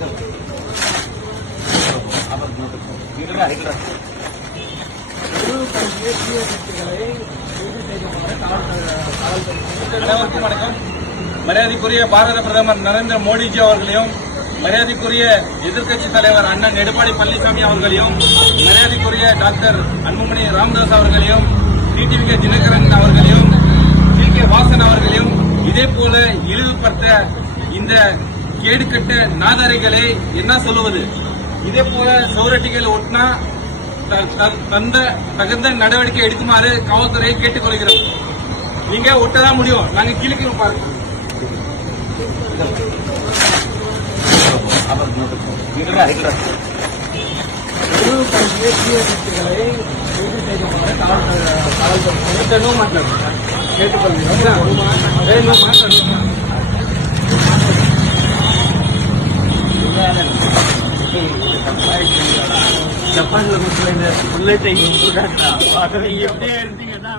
அனைவருக்கும் வணக்கம். மரியாதைக்குரிய பாரத பிரதமர் நரேந்திர மோடிஜி அவர்களையும், மரியாதைக்குரிய எதிர்க்கட்சித் தலைவர் அண்ணன் எடப்பாடி பழனிசாமி அவர்களையும், மரியாதைக்குரிய டாக்டர் அன்புமணி ராமதாஸ் அவர்களையும், டிடிவிகே தினகரன் அவர்களையும், கே வாசன் அவர்களையும் இதே போல இழிவுபடுத்த இந்த கேடுகட்ட நாதாரிகளை என்ன சொல்லுவது? இதே போல சௌரட்டிகள் ஒட்டினா தகுந்த நடவடிக்கை எடுக்குமாறு காவல்துறையை கேட்டுக் கொள்கிறோம். நீங்க ஒட்டதான் முடியும், நாங்க கீழே பாருங்க. ஜப்பான்ல புல்லட்டை எப்படியா இருந்தீங்கன்னா